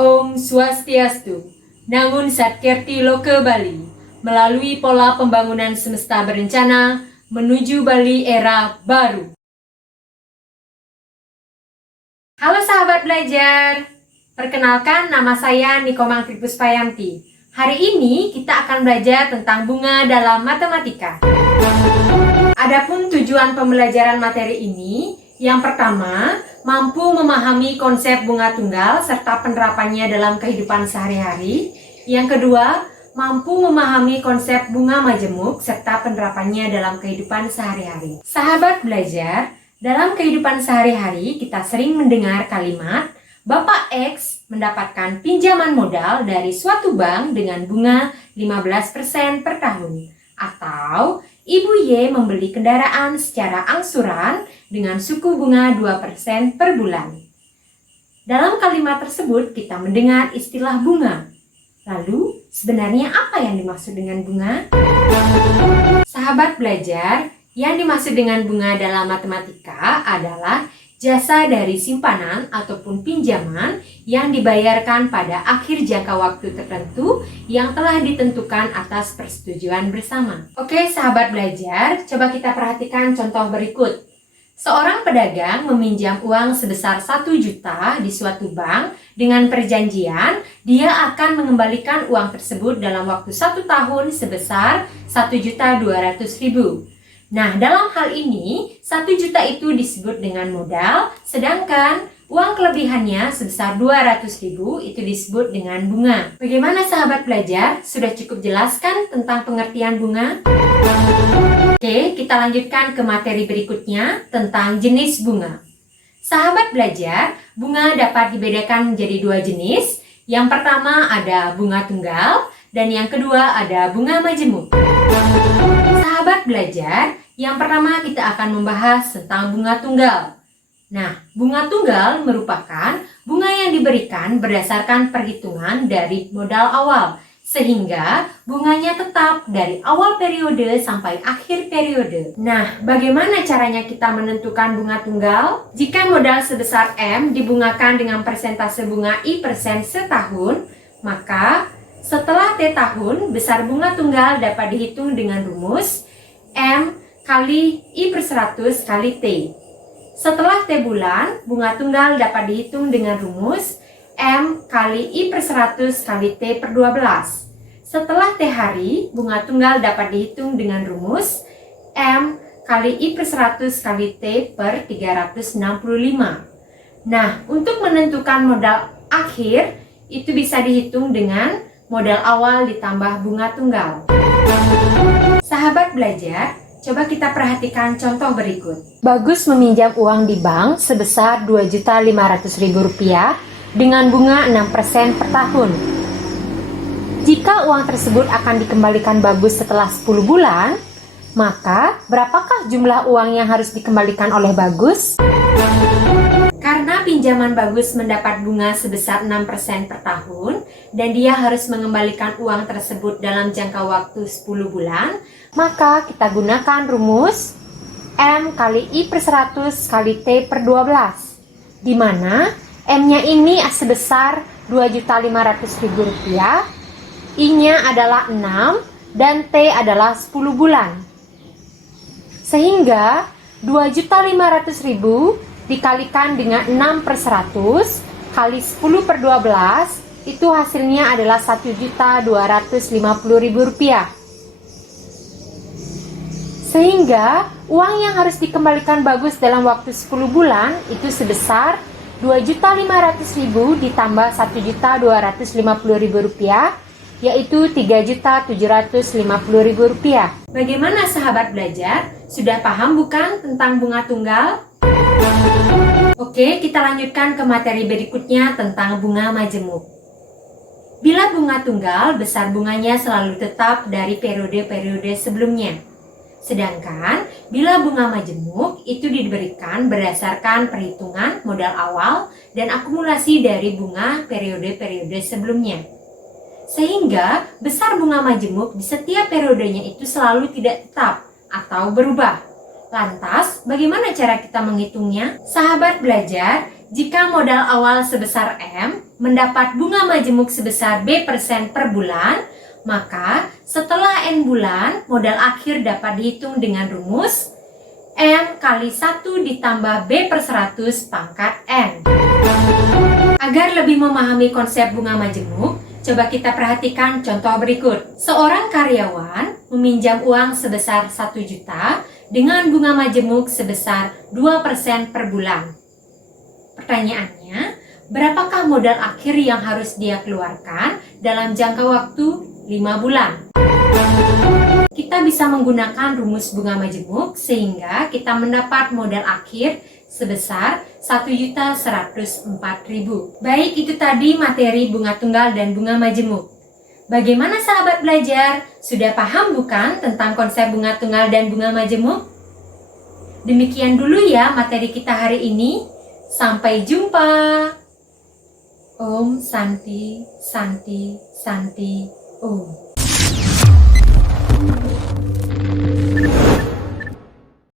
Om Swastiastu, Nangun Satkirti Loka Bali, melalui pola pembangunan semesta berencana menuju Bali era baru. Halo sahabat belajar, perkenalkan nama saya Nikomang Tripuspayanti. Hari ini kita akan belajar tentang bunga dalam matematika. Adapun tujuan pembelajaran materi ini, yang pertama, mampu memahami konsep bunga tunggal serta penerapannya dalam kehidupan sehari-hari. Yang kedua, mampu memahami konsep bunga majemuk serta penerapannya dalam kehidupan sehari-hari. Sahabat belajar, dalam kehidupan sehari-hari kita sering mendengar kalimat Bapak X mendapatkan pinjaman modal dari suatu bank dengan bunga 15% per tahun, atau Ibu Y membeli kendaraan secara angsuran dengan suku bunga 2% per bulan. Dalam kalimat tersebut kita mendengar istilah bunga. Lalu, sebenarnya apa yang dimaksud dengan bunga? Sahabat belajar, yang dimaksud dengan bunga dalam matematika adalah jasa dari simpanan ataupun pinjaman yang dibayarkan pada akhir jangka waktu tertentu yang telah ditentukan atas persetujuan bersama. Oke sahabat belajar, coba kita perhatikan contoh berikut. Seorang pedagang meminjam uang sebesar 1 juta di suatu bank dengan perjanjian dia akan mengembalikan uang tersebut dalam waktu 1 tahun sebesar 1.200.000. Nah, dalam hal ini, 1 juta itu disebut dengan modal, sedangkan uang kelebihannya sebesar 200.000 itu disebut dengan bunga. Bagaimana sahabat belajar? Sudah cukup jelaskan tentang pengertian bunga? Oke, kita lanjutkan ke materi berikutnya tentang jenis bunga. Sahabat belajar, bunga dapat dibedakan menjadi 2 jenis. Yang pertama ada bunga tunggal, dan yang kedua ada bunga majemuk. Sahabat belajar, yang pertama kita akan membahas tentang bunga tunggal. Nah, bunga tunggal merupakan bunga yang diberikan berdasarkan perhitungan dari modal awal, sehingga bunganya tetap dari awal periode sampai akhir periode. Nah, bagaimana caranya kita menentukan bunga tunggal? Jika modal sebesar M dibungakan dengan persentase bunga I% setahun, maka setelah T tahun, besar bunga tunggal dapat dihitung dengan rumus M kali I/100 kali T. Setelah T bulan, bunga tunggal dapat dihitung dengan rumus M kali I/100 kali T per 12. Setelah T hari, bunga tunggal dapat dihitung dengan rumus M kali I/100 kali T per 365. Nah, untuk menentukan modal akhir, itu bisa dihitung dengan modal awal ditambah bunga tunggal. Sahabat belajar, coba kita perhatikan contoh berikut. Bagus meminjam uang di bank sebesar Rp2.500.000 dengan bunga 6% per tahun. Jika uang tersebut akan dikembalikan Bagus setelah 10 bulan, maka berapakah jumlah uang yang harus dikembalikan oleh Bagus? Karena pinjaman Bagus mendapat bunga sebesar 6% per tahun dan dia harus mengembalikan uang tersebut dalam jangka waktu 10 bulan, maka kita gunakan rumus M kali I/100 kali T per 12, di mana M-nya ini sebesar Rp2.500.000, I-nya adalah 6 dan T adalah 10 bulan. Sehingga 2.500.000 dikalikan dengan 6/100 kali 10 per 12, itu hasilnya adalah Rp1.250.000. Sehingga uang yang harus dikembalikan Bagus dalam waktu 10 bulan itu sebesar Rp2.500.000 ditambah Rp1.250.000, yaitu Rp3.750.000. Bagaimana sahabat belajar? Sudah paham bukan tentang bunga tunggal? Oke, kita lanjutkan ke materi berikutnya tentang bunga majemuk. Bila bunga tunggal, besar bunganya selalu tetap dari periode-periode sebelumnya. Sedangkan bila bunga majemuk itu diberikan berdasarkan perhitungan modal awal dan akumulasi dari bunga periode-periode sebelumnya. Sehingga besar bunga majemuk di setiap periodenya itu selalu tidak tetap atau berubah. Lantas, bagaimana cara kita menghitungnya? Sahabat belajar, jika modal awal sebesar M mendapat bunga majemuk sebesar B% per bulan, maka setelah N bulan, modal akhir dapat dihitung dengan rumus M kali 1 ditambah B per 100 pangkat N. Agar lebih memahami konsep bunga majemuk, coba kita perhatikan contoh berikut. Seorang karyawan meminjam uang sebesar 1 juta dengan bunga majemuk sebesar 2% per bulan. Pertanyaannya, berapakah modal akhir yang harus dia keluarkan dalam jangka waktu 5 bulan? Kita bisa menggunakan rumus bunga majemuk sehingga kita mendapat modal akhir sebesar 1.104.000. Baik, itu tadi materi bunga tunggal dan bunga majemuk. Bagaimana sahabat belajar? Sudah paham bukan tentang konsep bunga tunggal dan bunga majemuk? Demikian dulu ya materi kita hari ini. Sampai jumpa. Om Santi, Santi, Santi, Om.